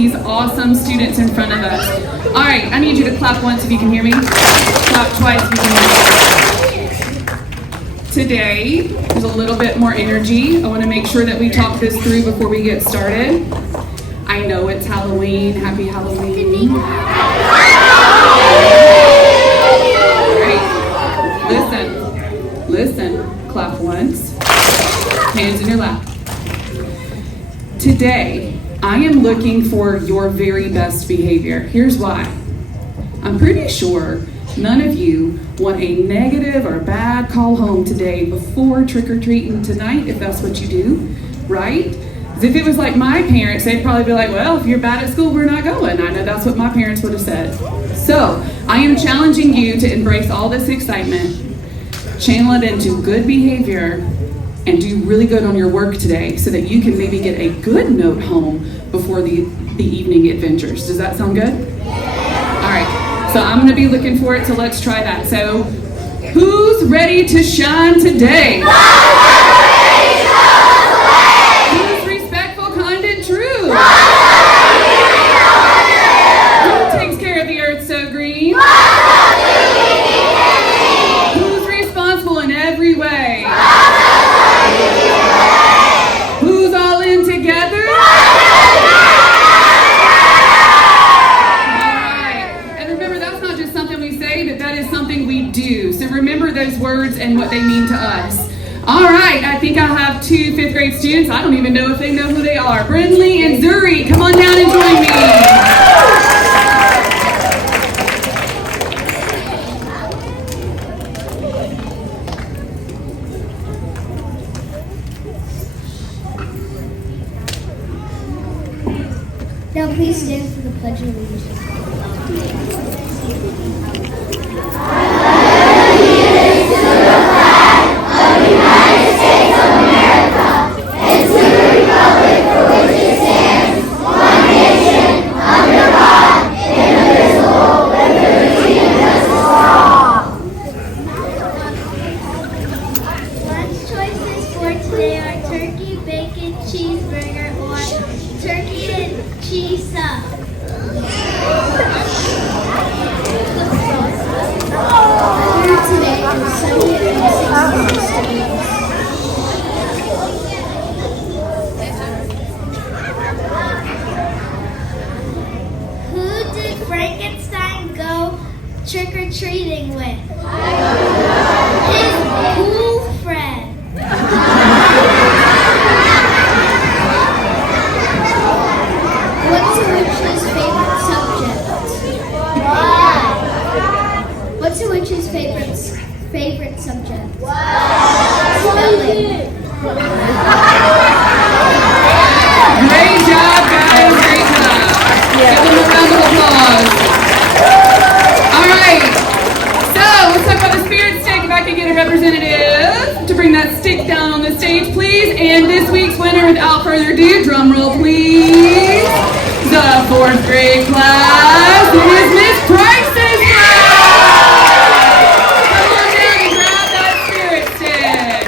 these awesome students in front of us. All right, I need you to clap once if you can hear me. Clap twice if you can hear me. Today, there's a little bit more energy. I want to make sure that we talk this through before we get started. I know it's Halloween. Happy Halloween. All right. Listen. Clap once. Hands in your lap. Today, I am looking for your very best behavior. Here's why. I'm pretty sure none of you want a negative or bad call home today before trick-or-treating tonight, if that's what you do, right? Because if it was like my parents, they'd probably be like, well, if you're bad at school, we're not going. I know that's what my parents would have said. So, I am challenging you to embrace all this excitement, channel it into good behavior, and do really good on your work today so that you can maybe get a good note home before the evening adventures. Does that sound good? All right. So I'm going to be looking for it, so let's try that. So, who's ready to shine today? Who's respectful, kind, and true? Who takes care of the earth so green? Who's responsible in every way? Who's all in together? So remember those words and what they mean to us. All right, I think I have two 5th grade students. I don't even know if they know who they are. Brindley and Zuri, come on down and join me. Now please stand for the Pledge of Allegiance. Trick-or-treating with? His cool friend. What's Witch's favorite subject? What's Witch's favorite subject? Spelling. Great job, guys. Great job. Give them a round of applause. All right, so let's talk about the spirit stick. If I could get a representative to bring that stick down on the stage, please. And this week's winner, without further ado, drum roll, please. The 4th grade class is Miss Price's class. Come on down and grab that spirit stick.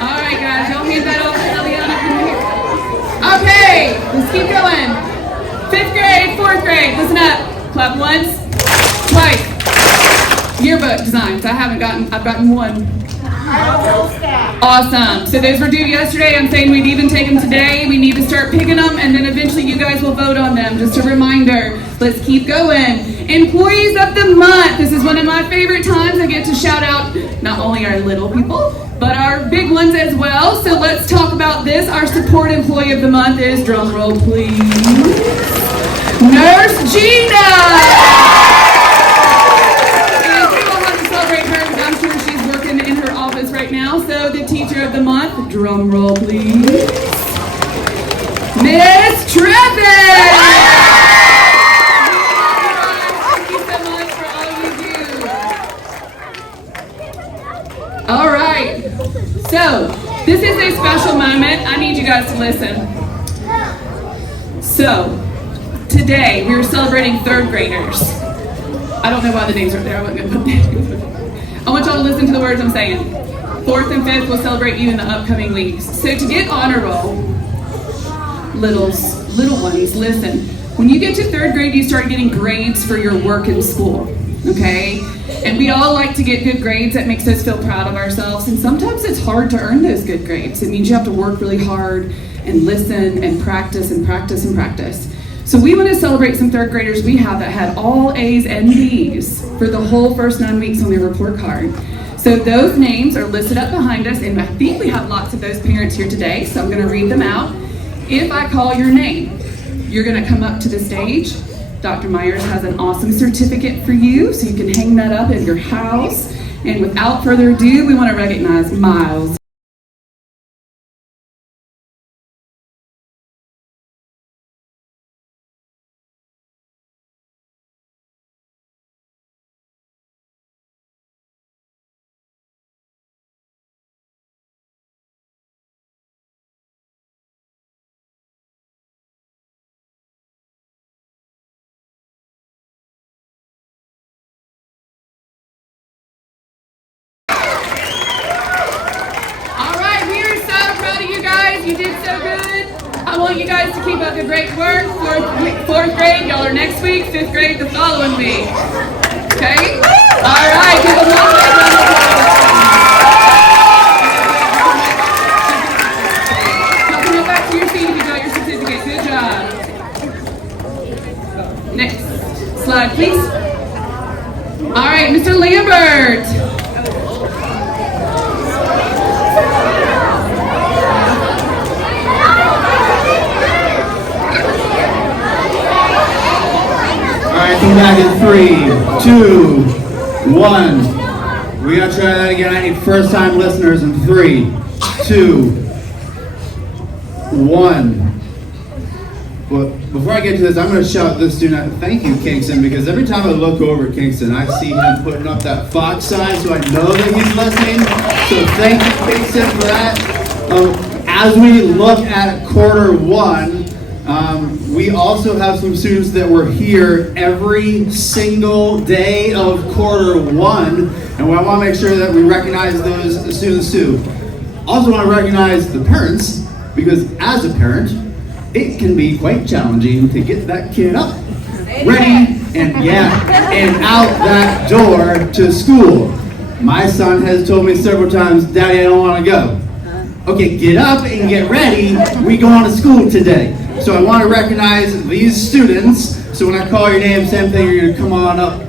All right, guys, y'all hand that off to Eliana from here. Okay, let's keep going. 5th grade, 4th grade, listen up. Clap once. Twice. Yearbook designs. I've gotten one. Awesome. So those were due yesterday. I'm saying we'd even take them today. We need to start picking them, and then eventually you guys will vote on them. Just a reminder. Let's keep going. Employees of the month. This is one of my favorite times. I get to shout out not only our little people, but our big ones as well. So let's talk about this. Our support employee of the month is, drum roll please, Nurse Gina. I'm sure she's working in her office right now. So the teacher of the month, drum roll please, Miss Trevin. Thank you so much for all you do. All right, so this is a special moment. I need you guys to listen. So today we are celebrating 3rd graders. I don't know why the names are there. I wasn't going to put them. I want y'all to listen to the words I'm saying. 4th and 5th will celebrate you in the upcoming weeks. So to get honor roll, littles, little ones, listen. When you get to third grade, you start getting grades for your work in school, okay? And we all like to get good grades. That makes us feel proud of ourselves. And sometimes it's hard to earn those good grades. It means you have to work really hard and listen and practice and practice and practice. So we want to celebrate some third graders we have that had all A's and B's for the whole first 9 weeks on their report card. So those names are listed up behind us, and I think we have lots of those parents here today, so I'm going to read them out. If I call your name, you're going to come up to the stage. Dr. Myers has an awesome certificate for you, so you can hang that up in your house. And without further ado, we want to recognize Miles. You did so good. I want you guys to keep up the great work. Fourth grade, y'all are next week. Fifth grade, the following week. Okay? All right, give them one big round of applause. Now come on back to your seat if you got your certificate. Good job. Next slide, please. All right, Mr. Lambert. Come back in 3, 2, 1. We gotta try that again. I need first time listeners in 3, 2, 1. Well, before I get to this, I'm gonna shout this student, thank you, Kingston, because every time I look over at Kingston, I see him putting up that Fox sign, so I know that he's listening. So thank you, Kingston, for that. As we look at quarter 1, we also have some students that were here every single day of quarter 1, and I want to make sure that we recognize those students too. Also want to recognize the parents, because as a parent, it can be quite challenging to get that kid up, ready, and out that door to school. My son has told me several times, Daddy, I don't want to go. Okay, get up and get ready. We go on to school today. So I want to recognize these students. So when I call your name, same thing, you're going to come on up.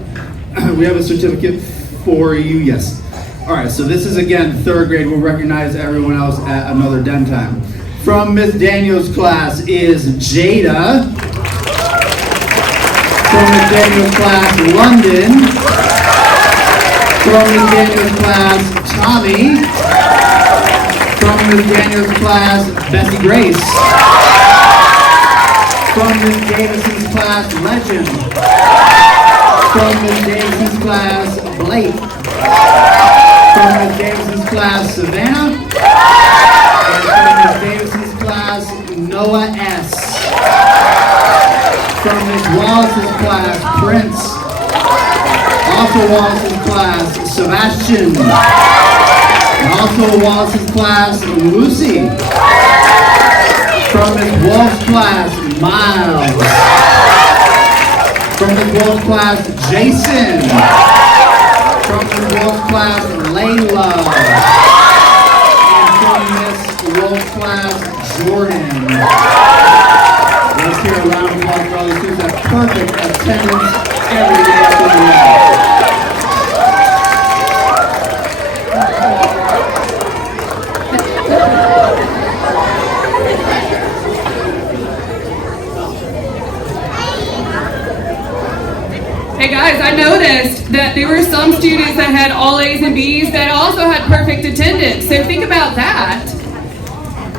We have a certificate for you, yes. All right, so this is again third grade. We'll recognize everyone else at another den time. From Miss Daniels' class is Jada. From Miss Daniels' class, London. From Miss Daniels' class, Tommy. From Miss Daniels' class, Bessie Grace. From Miss Davison's class, Legend. From Miss Davison's class, Blake. From Miss Davison's class, Savannah. And from Miss Davison's class, Noah S. From Miss Wallace's class, Prince. Also Wallace's class, Sebastian. And also Wallace's class, Lucy. From Miss Wolf's class, Miles. From Miss Wolf's class, Jason. From Miss Wolf's class, Layla. And from Miss Wolf's class, Jordan. Let's hear a round of applause for all the students that have perfect attendance every day after the day. Hey guys, I noticed that there were some students that had all A's and B's that also had perfect attendance. So think about that.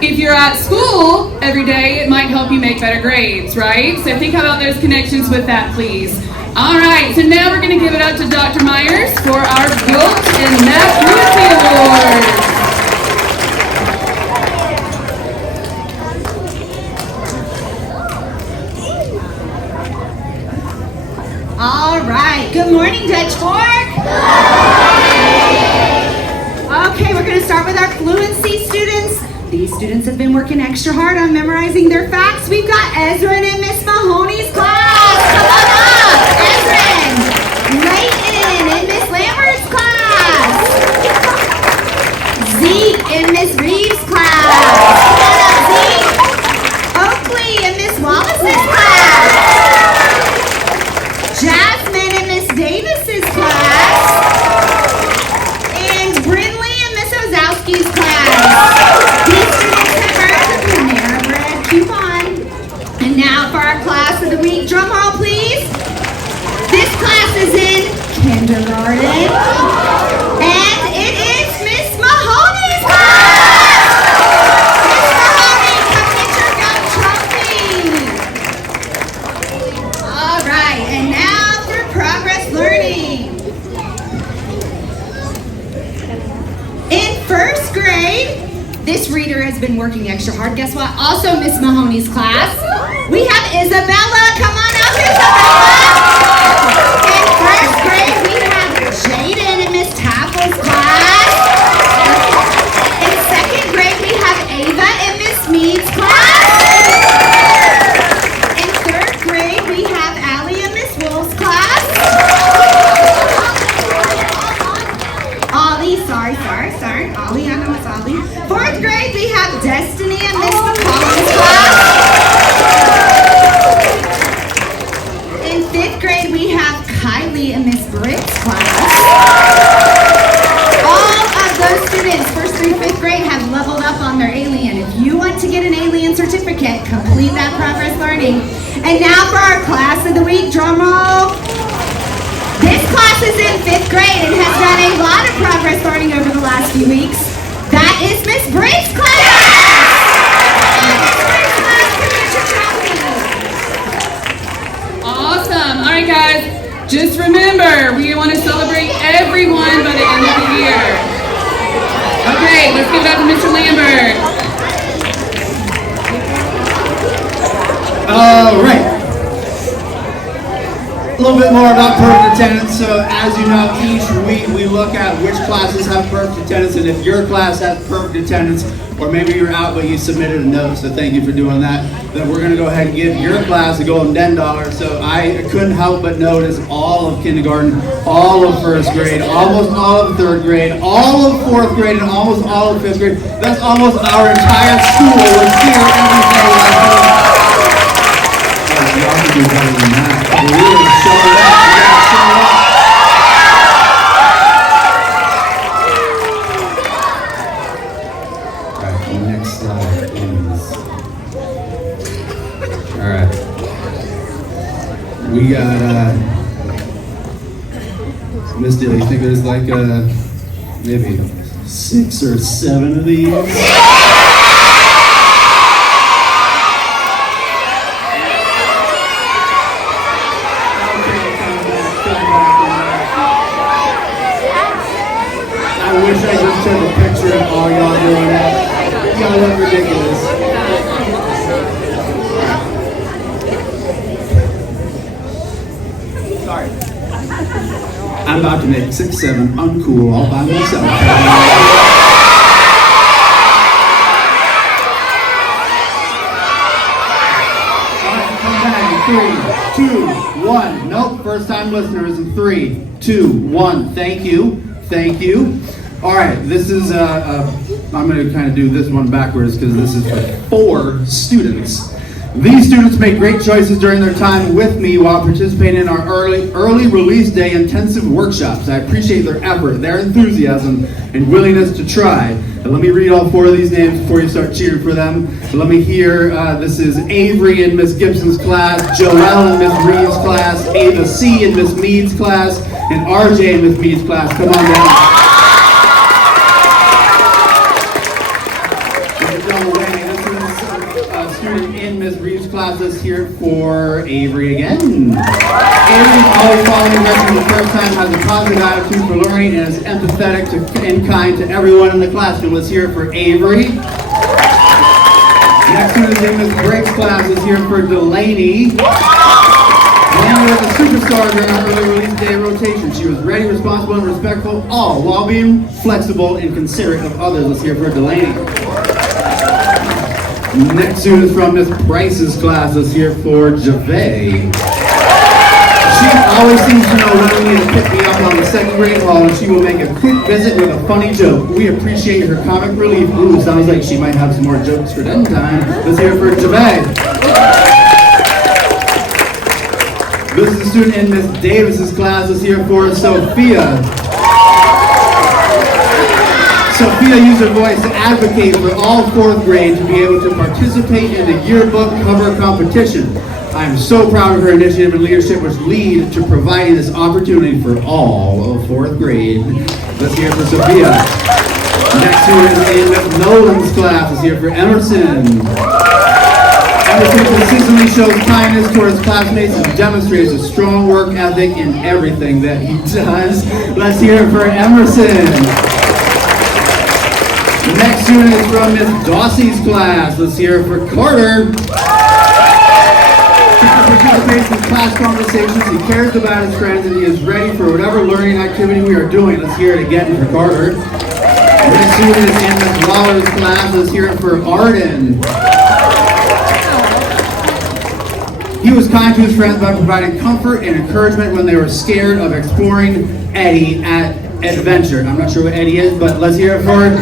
If you're at school every day, it might help you make better grades, right? So think about those connections with that, please. All right, so now we're going to give it up to Dr. Myers for our Guilt and Math Fluency Award. All right, good morning, Dutch Fork. Okay, we're going to start with our fluency students. These students have been working extra hard on memorizing their facts Next, we've got Ezra in Miss Mahoney's class. Come on up, Ezra. Layton in Miss Lambert's class. Zeke in Miss Reeves' class. Come on up, Zeke. Oakley in Miss Wallace's class. Jasmine in Miss Davis's class. And Brinley in Miss Ozowski's class. These students have earned the Panera Bread coupon. And now for our class of the week. Drum roll, please. This class is in kindergarten. And it is Miss Mahoney's class. Miss Mahoney, come get your gold trophy. All right, and now for progress learning. In first grade, this reader has been working extra hard. Guess what? Also Miss Mahoney's class. We have Isabella. Come on up, Isabella. In first grade, we have Jaden in Miss Taffel's class. In second grade, we have Ava in Miss Mead's class. In third grade, we have Allie in Miss Wolf's class. Ollie, sorry. Ollie, I know it's Ollie. Fourth grade, we have Destiny in Miss McCollum's class. In fifth grade, we have Kylie in Miss Britt's class. All of those students, first through fifth grade, have leveled up on their Alien. If you want to get an Alien certificate, complete that progress learning. And now for our class of the week, drum roll. This class is in fifth grade and has done a lot of progress learning over the last few weeks. That is Miss Britt's class. Miss Britt's class, come get your trophy. Awesome. All right, guys. Just remember, we want to celebrate everyone by the end of the year. Okay, let's give it up to Mr. Lambert. All right. A little bit more about perfect attendance. So as you know, each week we look at which classes have perfect attendance, and if your class has perfect attendance, or maybe you're out but you submitted a note, so thank you for doing that, then we're going to go ahead and give your class a golden $10. So I couldn't help but notice all of kindergarten, all of first grade, almost all of third grade, all of fourth grade, and almost all of fifth grade. That's almost our entire school was here every day last week. Y'all can do better than that. We're really showing up. You gotta show up. Alright, the next slide, please. Alright. We got, Miss Dilly, you think there's like, maybe 6 or 7 of these? I wish I just took a picture of all y'all doing that. Y'all look ridiculous. Sorry. I'm about to make 6, 7 uncool all by myself. Alright, come back in 3, 2, 1. Nope, first time listeners in 3, 2, 1. Thank you. Thank you. All right, this is, I'm going to kind of do this one backwards because this is for 4 students. These students make great choices during their time with me while participating in our early release day intensive workshops. I appreciate their effort, their enthusiasm, and willingness to try. And let me read all 4 of these names before you start cheering for them. Let me hear, this is Avery in Miss Gibson's class, Joelle in Miss Reeves' class, Ava C in Miss Mead's class, and RJ in Miss Mead's class. Come on down. In Ms. Reeves' class is here for Avery again. Avery, always following directions the first time, has a positive attitude for learning, and is empathetic and kind to everyone in the classroom. Let's hear it for Avery. Next student in Ms. Briggs' class is here for Delaney. Delaney was a superstar during our early release day rotation. She was ready, responsible, and respectful, all while being flexible and considerate of others. Let's hear it for Delaney. Next student is from Miss Price's class. Let's hear for Javay. She always seems to know when we need to pick me up on the second grade hall, and she will make a quick visit with a funny joke. We appreciate her comic relief. Ooh, sounds like she might have some more jokes for den time. Let's hear for Javay. This is a student in Miss Davis's class. Let's hear for Sophia. Sophia used her voice to advocate for all fourth grade to be able to participate in the yearbook cover competition. I am so proud of her initiative and leadership, which lead to providing this opportunity for all of fourth grade. Let's hear for Sophia. Next student is in Miss Nolan's class. Let's hear for Emerson. Emerson consistently shows kindness towards classmates and demonstrates a strong work ethic in everything that he does. Let's hear it for Emerson. The next student is from Miss Dossie's class. Let's hear it for Carter. Carter participates in class conversations. He cares about his friends and he is ready for whatever learning activity we are doing. Let's hear it again for Carter. The next student is in Miss Waller's class. Let's hear it for Arden. He was kind to his friends by providing comfort and encouragement when they were scared of exploring Eddie at Adventure. I'm not sure what Eddie is, but let's hear it for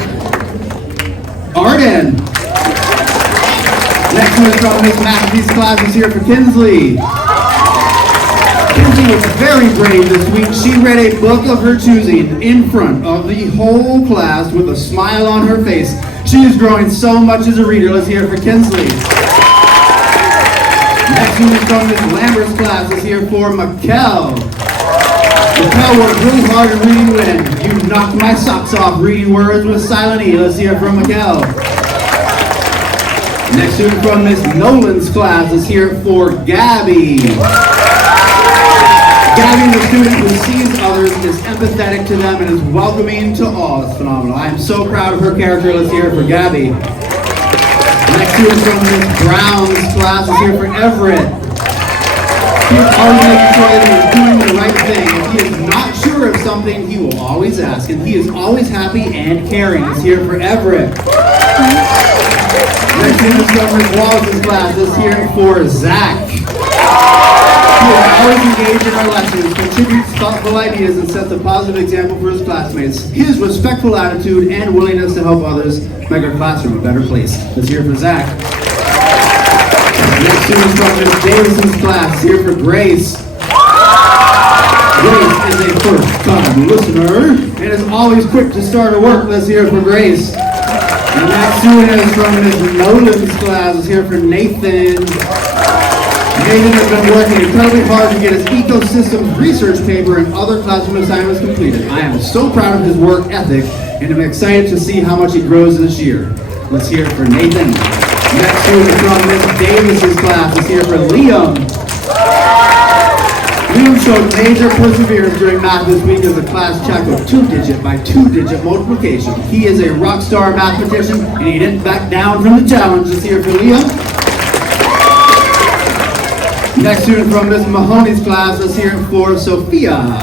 Arden. Next one is from Miss McAfee's class. Let's hear it for Kinsley. Kinsley was very brave this week. She read a book of her choosing in front of the whole class with a smile on her face. She is growing so much as a reader. Let's hear it for Kinsley. Next one is from Miss Lambert's class. Let's hear for Mikkel. Mikkel worked really hard at reading when you knocked my socks off reading words with silent E. Let's hear from Mikkel. Next student from Miss Nolan's class. Let's hear it for Gabby. Gabby is a student who sees others, is empathetic to them, and is welcoming to all. It's phenomenal. I am so proud of her character. Let's hear it for Gabby. Next student from Miss Brown's class. Let's hear it for Everett. He is always making sure that he is doing the right thing. If he is not sure of something, he will always ask, and he is always happy and caring. Let's hear it for Everett. Next student is from Miss Wallace's class. Let's hear it for Zach. He is always engaged in our lessons, contributes thoughtful ideas, and sets a positive example for his classmates. His respectful attitude and willingness to help others make our classroom a better place. Let's hear it for Zach. Next student is from Miss Davison's class. Here for Grace. Grace is a first-time listener and is always quick to start her work. Let's hear it for Grace. And next student is from Miss Nolan's class. Let's hear it for Nathan. Nathan has been working incredibly hard to get his ecosystems research paper and other classroom assignments completed. I am so proud of his work ethic and am excited to see how much he grows this year. Let's hear it for Nathan. Next student is from Miss Davis's class. Let's hear it for Liam. Liam showed major perseverance during math this week as the class tackled 2-digit by 2-digit multiplication. He is a rock star mathematician and he didn't back down from the challenge. Let's hear it for Liam. Next student from Miss Mahoney's class, let's hear it for Sophia.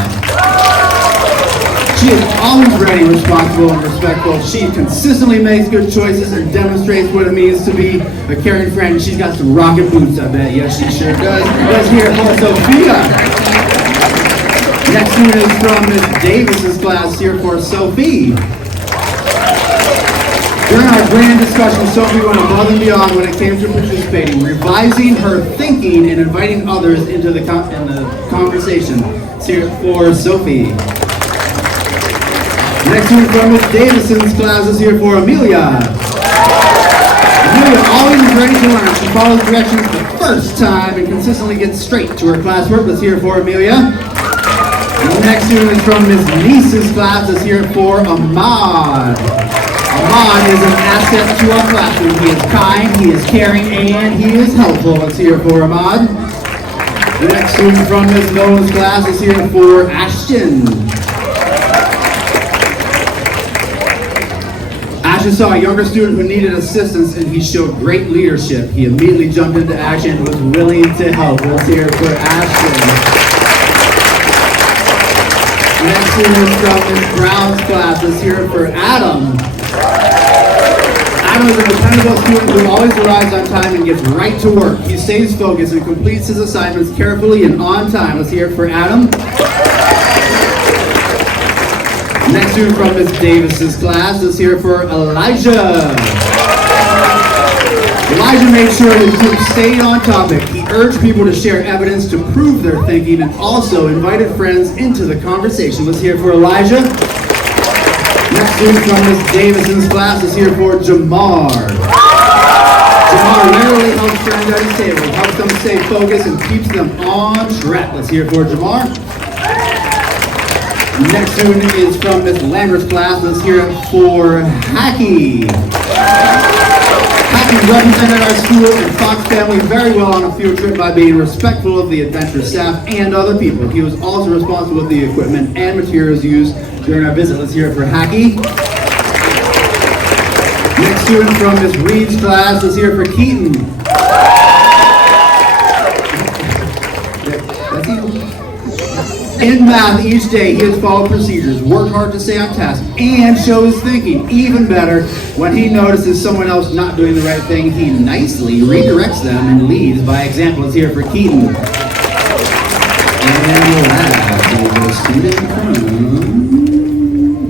She is always ready, responsible, and respectful. She consistently makes good choices and demonstrates what it means to be a caring friend. She's got some rocket boots, I bet. Yes, she sure does. Let's hear it for Sophia. Next student is from Miss Davis's class, here for Sophie. During our grand discussion, Sophie went above and beyond when it came to participating, revising her thinking and inviting others into the conversation. Let's hear it for Sophie. Next one from Miss Davison's class is here for Amelia. Amelia always is ready to learn. She follows directions the first time and consistently gets straight to her classwork. Let's hear it for Amelia. And the next student is from Miss Niece's class. Let's hear it for Ahmad. Ahmad is an asset to our classroom. He is kind, he is caring, and he is helpful. Let's hear it for Ahmad. The next student from Miss Nolan's class is here for Ashton. Ashton saw a younger student who needed assistance and he showed great leadership. He immediately jumped into action and was willing to help. Let's hear it for Ashton. The next student is from Miss Brown's class. Let's hear it for Adam. Adam is a dependable student who always arrives on time and gets right to work. He stays focused and completes his assignments carefully and on time. Let's hear it for Adam. Next student from Ms. Davis's class, let's hear it for Elijah. Elijah made sure his group stayed on topic. He urged people to share evidence to prove their thinking and also invited friends into the conversation. Let's hear it for Elijah. Next student from Ms. Davison's class is here for Jamar. Jamar rarely helps friends at his table, helps them stay focused and keeps them on track. Let's hear it for Jamar. Next student is from Ms. Lambert's class. Let's hear it for Hacky. Hacky represented our school and Fox family very well on a field trip by being respectful of the adventure staff and other people. He was also responsible with the equipment and materials used during our visit. Let's hear it for Hacky. Next student from Ms. Reed's class, let's hear it for Keaton. That's you. In math each day, he has followed procedures, worked hard to stay on task, and show his thinking. Even better, when he notices someone else not doing the right thing, he nicely redirects them and leads by example. Let's hear it for Keaton. And last is a student from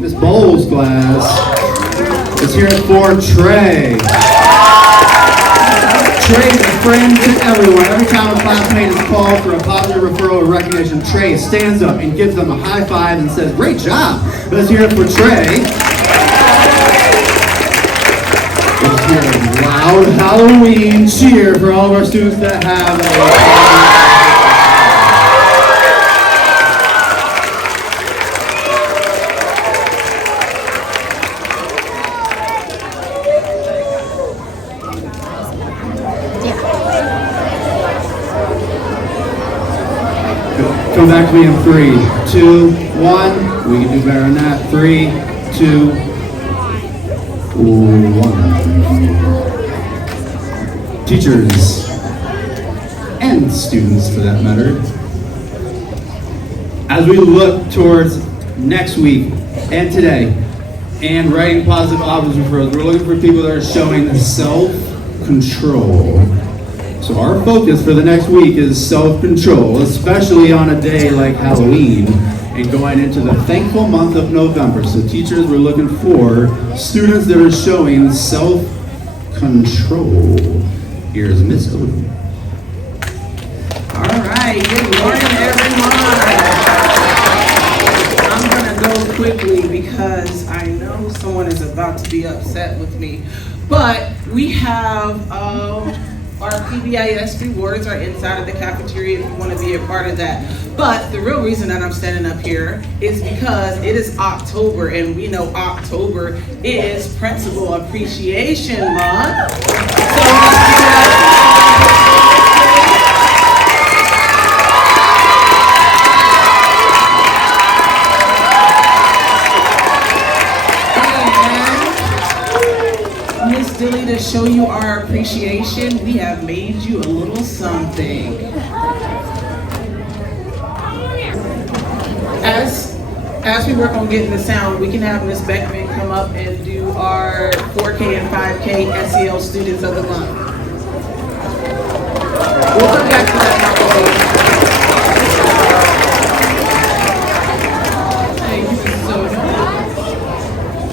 Ms. Bowles' class. Let's hear it for Trey. Trey is a friend to everyone. Every time a classmate is called for a positive referral or recognition, Trey stands up and gives them a high five and says, "Great job." Let's hear it for Trey. Let's hear a loud Halloween cheer for all of our students that have Come back to me in 3, 2, 1. We can do better than that. 3, 2, 1. Teachers and students, for that matter, as we look towards next week and today and writing positive objects referrals, we're looking for people that are showing self-control. So our focus for the next week is self-control, especially on a day like Halloween and going into the thankful month of November. So teachers, we're looking for students that are showing self-control. Here's Miss Odom. All right, good morning, everyone. I'm gonna go quickly because I know someone is about to be upset with me. But we have our PBIS rewards are inside of the cafeteria if you want to be a part of that. But the real reason that I'm standing up here is because it is October, and we know October is Principal Appreciation Month. So Miss Dilly, to show you our appreciation, we have made you a little something. As we work on getting the sound, we can have Miss Beckman come up and do our 4K and 5K SEL Students of the Month. We'll come back to that. Thank you so much.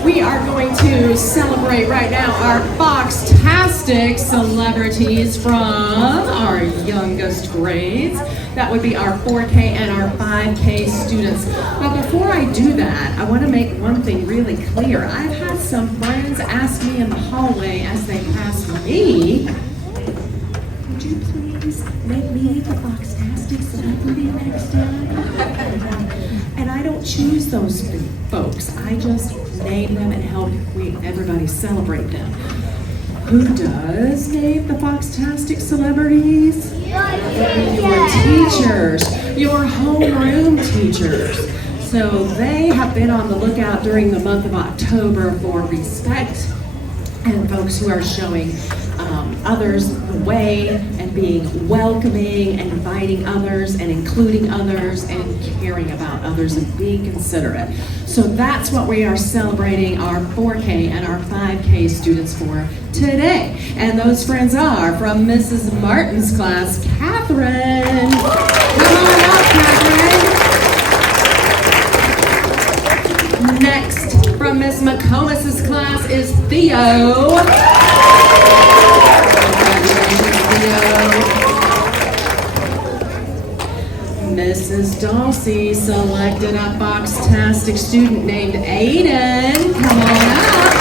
We are going to celebrate right now our Fox-tastic celebrities from our youngest grades. That would be our 4K and our 5K students. But before I do that, I want to make one thing really clear. I've had some friends ask me in the hallway as they pass me, would you please make me the Fox-tastic celebrity next time? And I don't choose those folks. I just name them and help everybody celebrate them. Who does name the Fox-tastic celebrities? Your teachers, your homeroom teachers. So they have been on the lookout during the month of October for respect and folks who are showing others the way, and being welcoming and inviting others and including others and caring about others and being considerate. So that's what we are celebrating our 4K and our 5K students for today. And those friends are from Mrs. Martin's class, Catherine. Come on up, Catherine. Next, from Miss McComas's class is Theo. Mrs. Dawsey selected a Foxtastic student named Aiden. Come on up.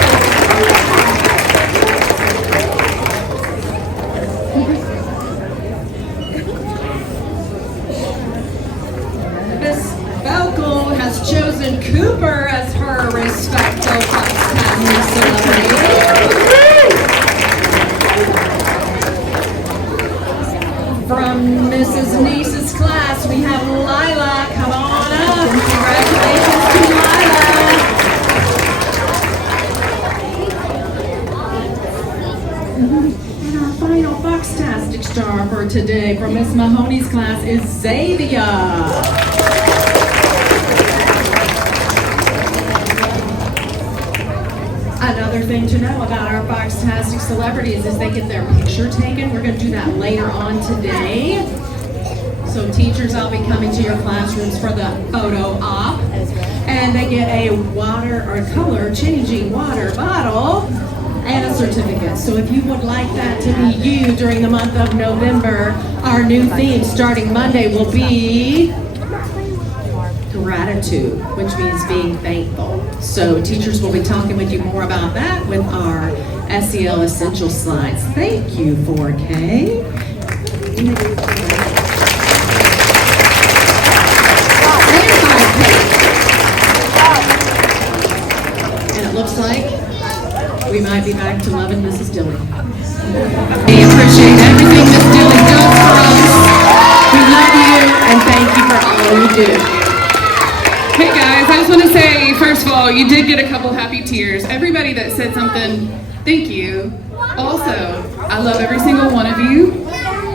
Miss Belkel has chosen Cooper as her respectful Foxtastic celebrity. From Mrs. Niece's class, we have Lila. Come on up. Congratulations to Lila. And our final Foxtastic star for today from Miss Mahoney's class is Xavier. Another thing to know about our Foxtastic celebrities is they get their picture taken. We're going to do that later on today. So teachers, I'll be coming to your classrooms for the photo op. And they get a water or color changing water bottle and a certificate. So if you would like that to be you during the month of November, our new theme starting Monday will be gratitude, which means being thankful. So teachers will be talking with you more about that with our SEL Essential slides. Thank you, 4K. And it looks like we might be back to loving Mrs. Dilley. We appreciate everything Miss Dilley does for us. We love you and thank you for all you do. Hey guys, I just want to say, first of all, you did get a couple happy tears. Everybody that said something, thank you. Also, I love every single one of you.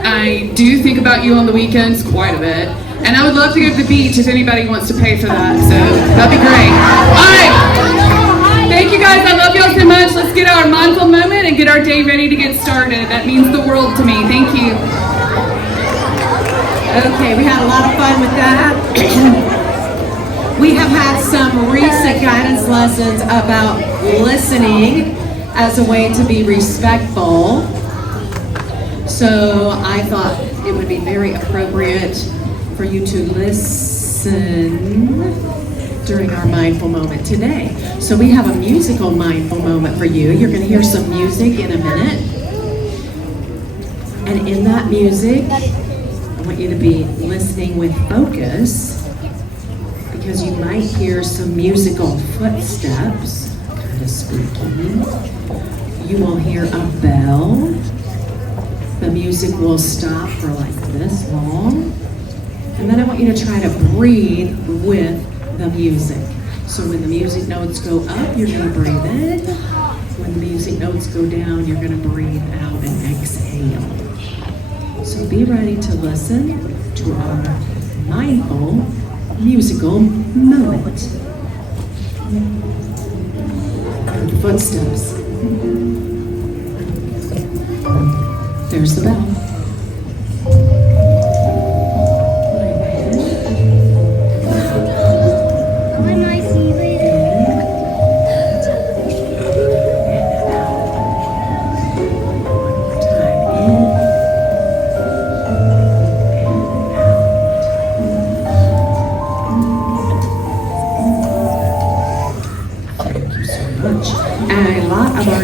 I do think about you on the weekends quite a bit. And I would love to go to the beach if anybody wants to pay for that, so that'd be great. All right, thank you guys, I love y'all so much. Let's get our mindful moment and get our day ready to get started. That means the world to me, thank you. Okay, we had a lot of fun with that. We have had some recent guidance lessons about listening as a way to be respectful. So I thought it would be very appropriate for you to listen during our mindful moment today. So we have a musical mindful moment for you. You're going to hear some music in a minute. And in that music, I want you to be listening with focus, because you might hear some musical footsteps, kind of spooky. You will hear a bell. The music will stop for like this long. And then I want you to try to breathe with the music. So when the music notes go up, you're going to breathe in. When the music notes go down, you're going to breathe out and exhale. So be ready to listen to our mindful musical moment. Footsteps. There's the bell.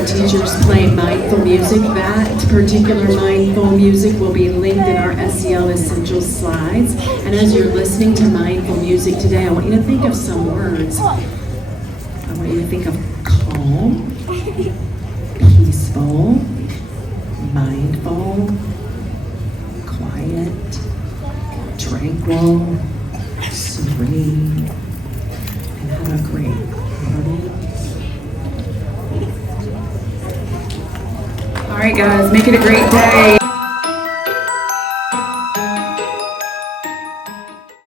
Teachers play mindful music. That particular mindful music will be linked in our SEL Essentials slides. And as you're listening to mindful music today, I want you to think of some words. I want you to think of calm, peaceful, mindful, quiet, tranquil, serene, and have a great morning. All right, guys, make it a great day.